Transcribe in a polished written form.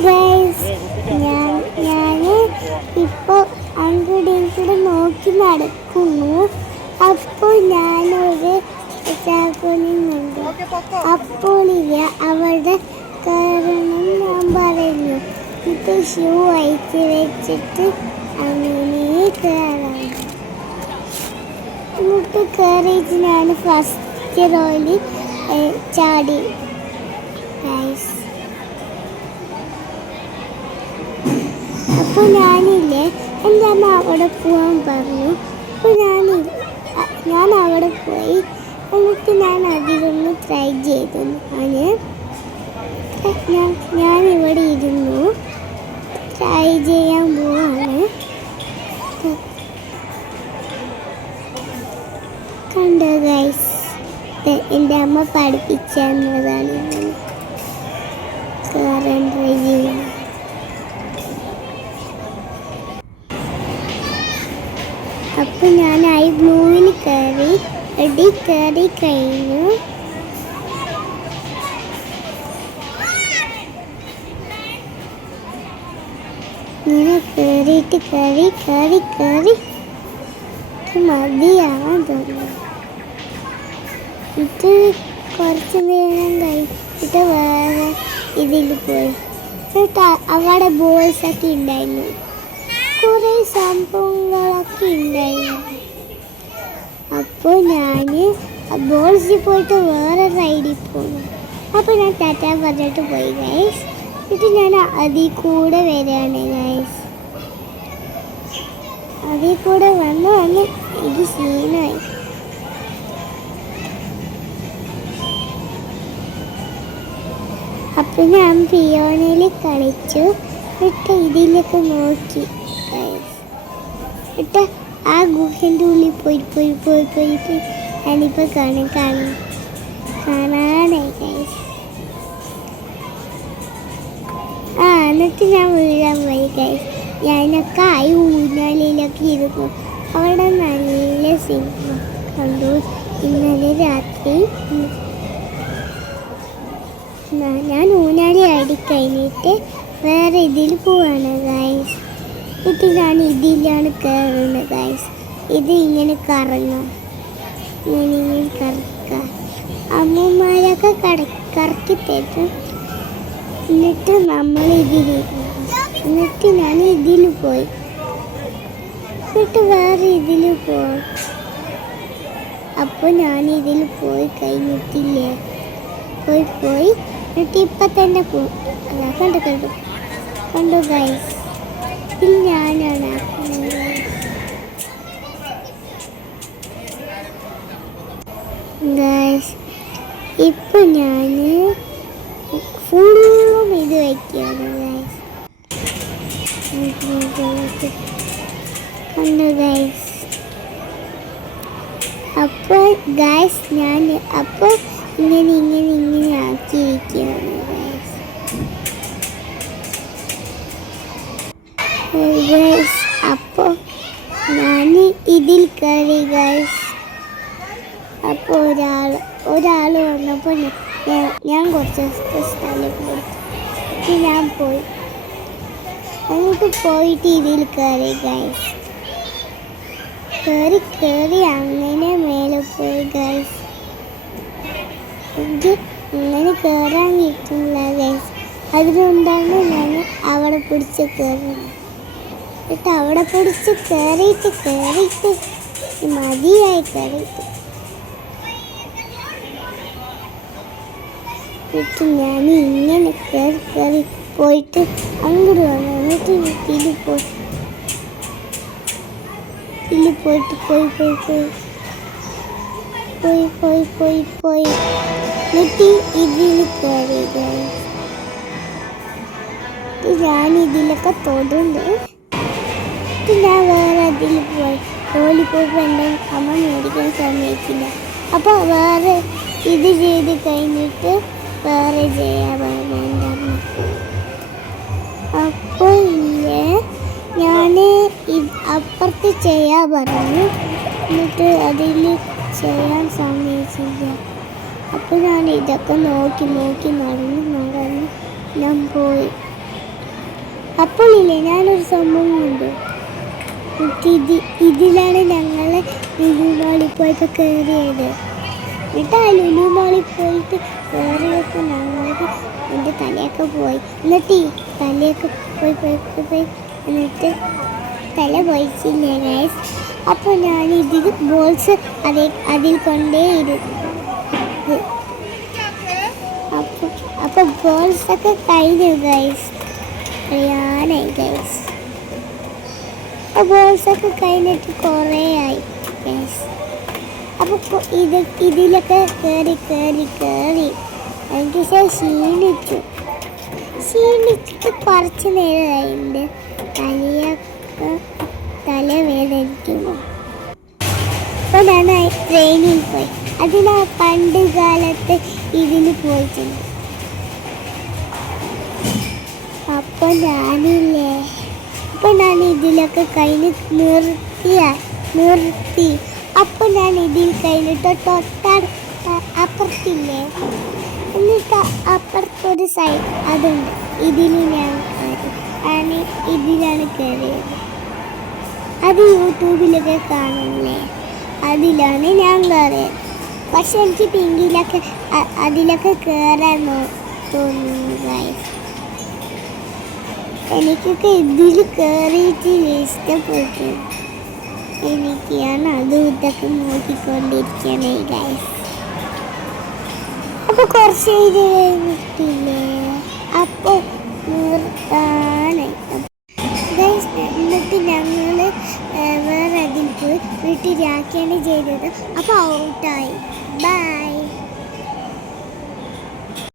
Guys, ഞാൻ ഇപ്പോൾ അങ്ങോട്ടും ഇങ്ങോട്ടും നോക്കി നടക്കുന്നു. അപ്പോൾ ഞാനൊരു ചാക്കോനുണ്ട്. അപ്പോൾ അവളുടെ കാരണം ഞാൻ പറയുന്നു. ഇത് ഷൂ അയച്ച് വെച്ചിട്ട് അങ്ങനെ കയറാം. എന്നിട്ട് കയറിയിട്ട് ഞാൻ ഫസ്റ്റ് റോയിൽ ചാടി. ഗൈസ്, അപ്പോൾ ഞാനില്ലേ എൻ്റെ അമ്മ അവിടെ പോകാൻ പറഞ്ഞു. അപ്പോൾ ഞാൻ അവിടെ പോയി. എന്നിട്ട് ഞാൻ അതിലൊന്ന് ട്രൈ ചെയ്തു. ഞാനിവിടെ ഇരുന്നു ട്രൈ ചെയ്യാൻ പോവാണ്. കണ്ടോ ഗൈസ്, എൻ്റെ അമ്മ പഠിപ്പിച്ചു തന്നതാണ് ഇങ്ങനെ കയറാൻ ട്രൈ ചെയ്യുന്നത്. അപ്പോൾ ഞാൻ ഐ ബ്ലൂവിൽ കയറി കഴിഞ്ഞു. ഇങ്ങനെ കയറി മതിയാവാൻ തോന്നുന്നു. ഇത് കുറച്ച് നേരം കഴിഞ്ഞിട്ട് വേറെ ഇതിൽ പോയി. എന്നിട്ട് അവിടെ ബോൾസൊക്കെ ഉണ്ടായിരുന്നു, കുറേ സംഭവങ്ങളൊക്കെ ഉണ്ടായിരുന്നു. അപ്പോൾ ഞാൻ ബോൾസിൽ പോയിട്ട് വേറെ റൈഡിൽ പോകുന്നു. അപ്പോൾ ഞാൻ ടാറ്റ പറഞ്ഞിട്ട് പോയി ഗൈസ്. എന്നിട്ട് ഞാൻ അതിൽ കൂടെ വരികയാണ് ഗൈസ്. അതിൽ കൂടെ വന്ന് ഇത് സീനായി. അപ്പം ഞാൻ പിയോണിൽ കളിച്ചു. എന്നിട്ട് ഇതിലൊക്കെ നോക്കി ഗൈസ്. എന്നിട്ട് ആ ഗുഹൻ്റെ ഉള്ളിൽ പോയി ഞാനിപ്പോൾ കാണാനായി ഗൈസ്. എന്നിട്ട് ഞാൻ വീഴാൻ പോയി ഗൈസ്. ഞാനൊക്കെ ഊഞ്ഞാലിലൊക്കെ ഇരുന്നു. അവിടെ നല്ല സിനിമ കണ്ടു ഇന്നലെ രാത്രി. ഞാൻ ഊഞ്ഞാലി ആടിക്കഴിഞ്ഞിട്ട് വേറെ ഇതിൽ പോവാണ് ഗൈസ്. എന്നിട്ട് ഞാൻ ഇതിലാണ് കയറുന്നത് ഗൈസ്. ഇത് ഇങ്ങനെ കറങ്ങാം, ഇങ്ങനെ കറക്കാം. അമ്മമാരൊക്കെ കറക്കി തരും. എന്നിട്ട് നമ്മൾ എന്നിട്ട് ഞാൻ ഇതിൽ പോയി. എന്നിട്ട് വേറെ ഇതിൽ പോവാം. അപ്പോൾ ഞാൻ ഇതിൽ പോയി കഴിഞ്ഞിട്ടില്ലേ, പോയി എന്നിട്ട് ഇപ്പം തന്നെ പോകും. അതാ കണ്ടു ഗൈസ്. ഇതിൽ ഞാനാണ് ഗൈസ്. ഇപ്പം ഞാൻ ഫുള്ളും ഇത് വയ്ക്കുകയാണ് ഗൈസ്. കണ്ടു ഗൈസ്. അപ്പോൾ ഗൈസ് ഞാൻ ഇങ്ങനെ ആക്കിയിരിക്കുകയാണ് ഗൈസ്. അപ്പോൾ ഞാൻ ഇതിൽ കയറി ഗൈസ്. അപ്പോൾ ഒരാൾ വന്നപ്പോൾ ഞാൻ കുറച്ച് സ്ഥലം കൊടുത്തു. ഞാൻ പോയി. എന്നിട്ട് പോയിട്ട് ഇതിൽ കയറി ഗൈസ്. കയറി അങ്ങനെ മേലെ പോയി ഗൈസ്. എനിക്ക് അങ്ങനെ കയറാൻ കിട്ടില്ല ഗൈസ്. അതുകൊണ്ടാണ് ഞാൻ അവിടെ പിടിച്ച് കയറുന്നത്. എന്നിട്ട് അവിടെ പിടിച്ച് കയറിയിട്ട് മതിയായി കയറിയിട്ട്. എന്നിട്ട് ഞാൻ ഇങ്ങനെ കയറി പോയിട്ട് അങ്ങോട്ട് വന്നു. എന്നിട്ട് ഇതിൽ പോയിട്ട് പോയി എന്നിട്ട് ഇതിൽ കയറി. ഞാൻ ഇതിലൊക്കെ തൊടുണ്ട്. ഞാൻ വേറെ അതിൽ പോയി. ജോലി പോയപ്പോൾ എൻ്റെ അമ്മ മേടിക്കാൻ സമ്മതിക്കില്ല. അപ്പോൾ വേറെ ഇത് ചെയ്ത് കഴിഞ്ഞിട്ട് വേറെ ചെയ്യാൻ പറഞ്ഞു എൻ്റെ അമ്മ. അപ്പോൾ ഞാൻ അപ്പുറത്ത് ചെയ്യാൻ പറഞ്ഞു. എന്നിട്ട് അതിൽ ചെയ്യാൻ സമ്മതിച്ചില്ല. അപ്പോൾ ഞാൻ ഇതൊക്കെ നോക്കി നടന്ന് ഞാൻ പോയി. അപ്പോൾ ഇല്ലേ ഞാനൊരു സംഭവം കണ്ടു. ഇതിലാണ് ഞങ്ങൾ ലുലു മാളിൽ പോയപ്പോൾ കയറിയത്. എന്നിട്ട് ആ ലുലു മാളിൽ പോയിട്ട് കയറിയപ്പോൾ ഞങ്ങൾക്ക് എൻ്റെ തലയൊക്കെ പോയി. എന്നിട്ട് തലയൊക്കെ പോയി എന്നിട്ട് തല പോയിച്ചില്ല ഗൈസ്. അപ്പോൾ ഞാൻ ഇതിൽ ബോൾസ് അതിൽ കൊണ്ടേയിരുന്നു. അപ്പോൾ ബോൾസൊക്കെ കഴിഞ്ഞു ഗൈസ്. അറിയാനായി ഗൈസ്. ബോൾസൊക്കെ കഴിഞ്ഞിട്ട് കുറേ ആയി ഗൈസ്. അപ്പോൾ ഇതിലൊക്കെ കയറി എനിക്ക് ക്ഷീണിച്ചിട്ട് കുറച്ച് നേരമായി എൻ്റെ തലവേദനിക്കുന്നു. അപ്പോൾ ഞാൻ ട്രെയിനിൽ പോയി. അതിനാ പണ്ട് കാലത്ത് ഇതിൽ പോയിട്ടുണ്ട്. അപ്പോൾ ഞാൻ ഇതിലൊക്കെ കഴിഞ്ഞ് നിർത്തി. അപ്പോൾ ഞാൻ ഇതിൽ കഴിഞ്ഞിട്ട് അപ്പുറത്തില്ലേ, എന്നിട്ട് അപ്പുറത്തൊരു സൈഡ് അതുണ്ട്. ഇതിലാണ് കയറിയത്. അത് യൂട്യൂബിലൊക്കെ കാണില്ലേ, അതിലാണ് ഞാൻ കയറിയത്. പക്ഷെ എനിക്ക് അതിലൊക്കെ കയറാൻ തോന്നുന്നു ഗൈസ്. എനിക്കൊക്കെ ഇതിൽ കയറിയിട്ട് ഇഷ്ടപ്പെട്ടു. എനിക്ക് ഞാൻ അതും ഇതൊക്കെ നോക്കിക്കൊണ്ടിരിക്കണേ ഗൈസ്. അപ്പോൾ കുറച്ച് ഇത് കഴിഞ്ഞിട്ടില്ലേ, അപ്പോൾ നിർത്താനായി ഗൈസ്. എന്നിട്ട് ഞങ്ങൾ വേറെ അതിൽ പോയി വീട്ടിലാക്കിയാണ് ചെയ്തത്. അപ്പോൾ ഔട്ടായി.